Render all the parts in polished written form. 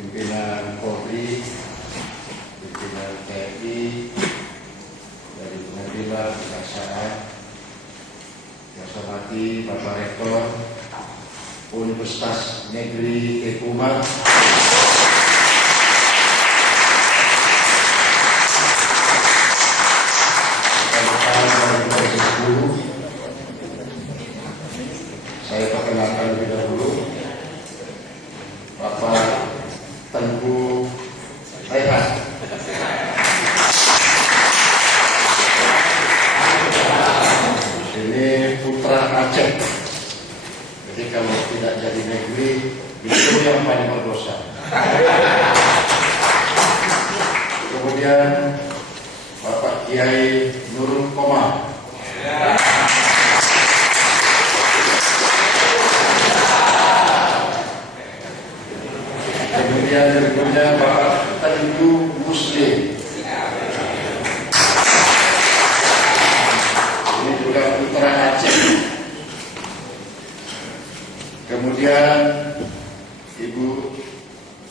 pimpinan Polri, pimpinan TNI, dari pengadilan, kejaksaan, yang saya hormati Bapak Rektor Universitas Negeri Tekumat, saya perkenalkan lebih dahulu Bapak Tengku Rehan. Ini putra Aceh. Jadi kalau tidak jadi negeri, itu yang paling berdosa. Kemudian Bapak Kiai Nurul Komar. Kemudian berikutnya Bapak Teguh Muslim. Ini juga putra Aceh. Kemudian Ibu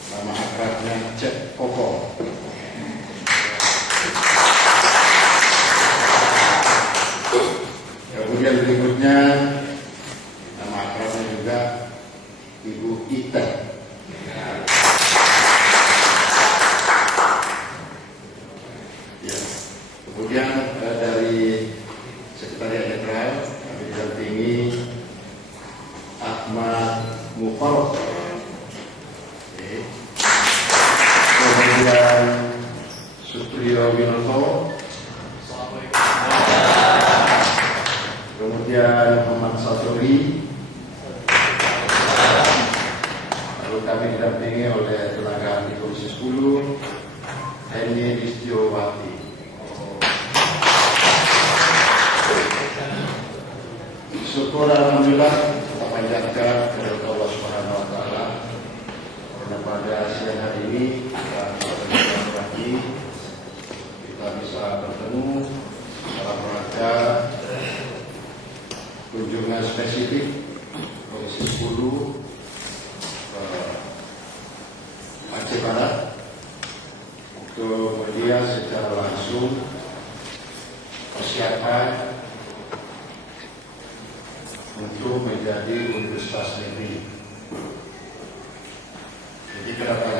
nama akrabnya Cek Koko. Kemudian berikutnya nama akrabnya juga Ibu Ita. Kemudian dari Sekretariat Jenderal kami didampingi Ahmad Mufarrad. Kemudian Supriyo Winoto. Kemudian Muhammad Satori. Lalu kami didampingi oleh tenaga ahli Komisi 10 Eni Listiowati. Syukur alhamdulillah kita panjatkan kepada Allah Subhanahu wa taala karena pada siang hari ini kita bisa bertemu dalam rangka kunjungan spesifik Komisi 10 Aceh Barat untuk melihat secara langsung persiapan untuk menjadi universitas negeri. Jadi kedatangan